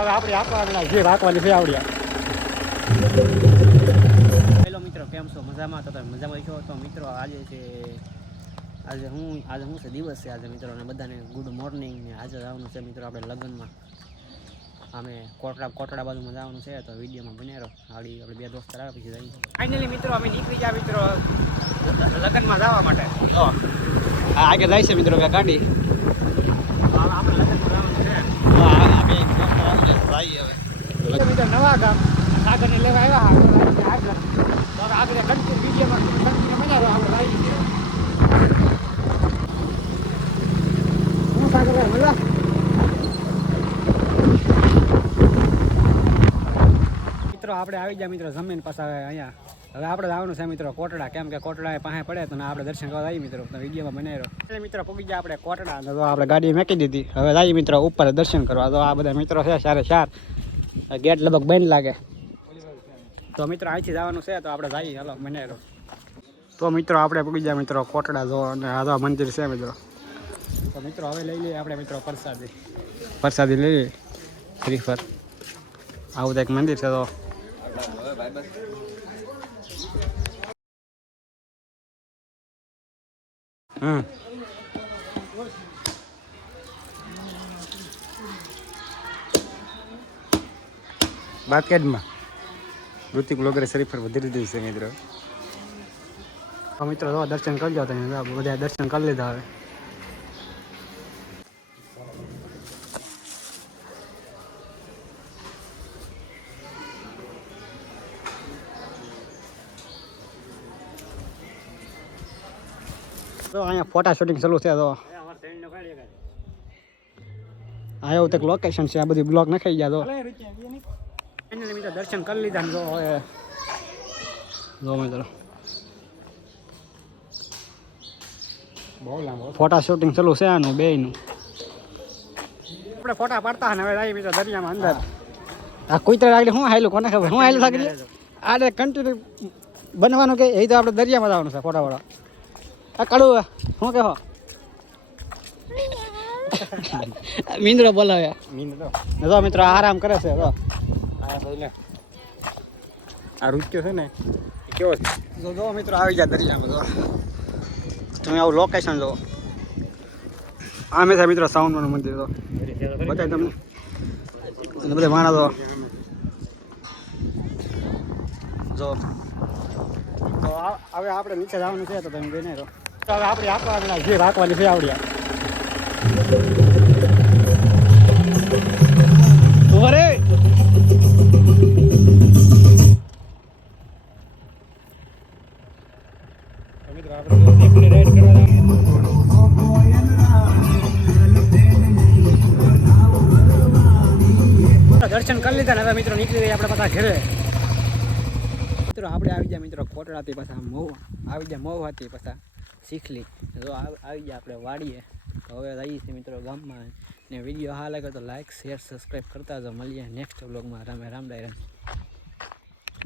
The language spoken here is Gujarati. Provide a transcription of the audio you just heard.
હવે આપણે આપવાના જે રાખવાની છે આવડ્યા. હેલો મિત્રો, કેમ છો? મજામાં? તો તમે મજામાં છો? તો મિત્રો આજે છે આજે હું છે દિવસ છે આજે મિત્રો, અને બધાને ગુડ મોર્નિંગ. ને આજે જવાનું છે મિત્રો આપણે લગ્નમાં. અમે કોટડા બાજુમાં જવાનું છે, તો વિડીયોમાં બને રહો. આગળ આપણે બે દોસ્ત આવે પછી જઈએ. ફાઇનલી મિત્રો અમે નીકળી ગયા મિત્રો લગ્નમાં જવા માટે. આગળ જાય છે મિત્રો ગાડી. આપણે લગ્નમાં જવાનું છે. નવા ગામ સાગરને લેવા આવ્યા આગળ. તો આગળ કન્ટિન્યુ વિડીયોમાં કન્ટિન્યુ બનાવો. આપણે આવી હું સાગર મજા. મિત્રો આપણે આવી ગયા મિત્રો જમીન પાસે અહીંયા. હવે આપણે જવાનું છે મિત્રો કોટડા, કેમ કે કોટડા પાસે પડે તો આપણે દર્શન કરવા જઈએ મિત્રો. તો વિડીયોમાં બનાવી રહ્યો મિત્રો. પગી ગયા આપણે કોટડા, તો આપણે ગાડી મેકી દીધી. હવે જઈએ મિત્રો ઉપર દર્શન કરવા. તો આ બધા મિત્રો છે સારે ચાર. ગેટ લગભગ બંધ લાગે તો મિત્રો અહીંથી જવાનું છે, તો આપણે જઈએ. હાલો બનાવી રહ્યો. તો મિત્રો આપણે પગી ગયા મિત્રો કોટડા જો, અને આ મંદિર છે મિત્રો. તો મિત્રો હવે લઈ લઈએ આપણે મિત્રો પ્રસાદી લઈ લઈએ શ્રીફળ. આવું તો એક મંદિર છે. તો બાસ્કેટમાં ઋતિક બ્લોગરે શરીફર વધી લીધું છે મિત્રો. તો મિત્રો જો દર્શન કરજો. તમે બધા દર્શન કરી લીધા. હવે તો અહીંયા ફોટા શૂટિંગ ચાલુ છે. તો આ એવું એક લોકેશન છે. આ બધી બ્લોક નખાઈ ગયા. તો ફાઇનલી મિત્રો દર્શન કરી લીધા. જો હવે જો મિત્રો બહુ લાંબો ફોટા શૂટિંગ ચાલુ છે આનું બેયનું. આપણે ફોટા પાડતા ને હવે જાય મિત્રો દરિયામાં અંદર. આ કુતરા આગળ શું હાયલું કોને ખબર શું હાયલું થાકી આડે કન્ટિન્યુ બનવાનું કે એ તો આપણે દરિયામાં જવાનું છે ફોટા વાળા. આ કડું શું કહો મીંદડો બોલાવે. મીંદડો મિત્રો આરામ કરે છે. તો આ રૂચ્યો છે ને કેવો જો મિત્રો આવી જાય દરિયામાં. તો તમે આવું લોકેશન જો. આમે છે મિત્રો સાઉન્ડનું મંદિર. તો બતાય તમને બધા માણા જો. તો હવે આપણે નીચે જવાનું છે, તો તમે બેને રહો. હવે આપણે આપવાના જે રાખવાની છે આવડ્યા. અરે દર્શન કરી લીધા ને હવે મિત્રો નીકળી ગયા આપણે પાછા ઘરે. મિત્રો આપણે આવી ગયા મિત્રો કોટડાથી પાછા આવી ગયા મહુવાથી પાછા શીખલી. જો આવી ગયા આપણે વાડીએ. તો હવે જઈએ છીએ મિત્રો ગામમાં. ને વિડીયો હા લાગે તો લાઈક શેર સબસ્ક્રાઈબ કરતા જાઓ. મળીએ નેક્સ્ટ વ્લોગમાં. રામ રામ ડાયરા.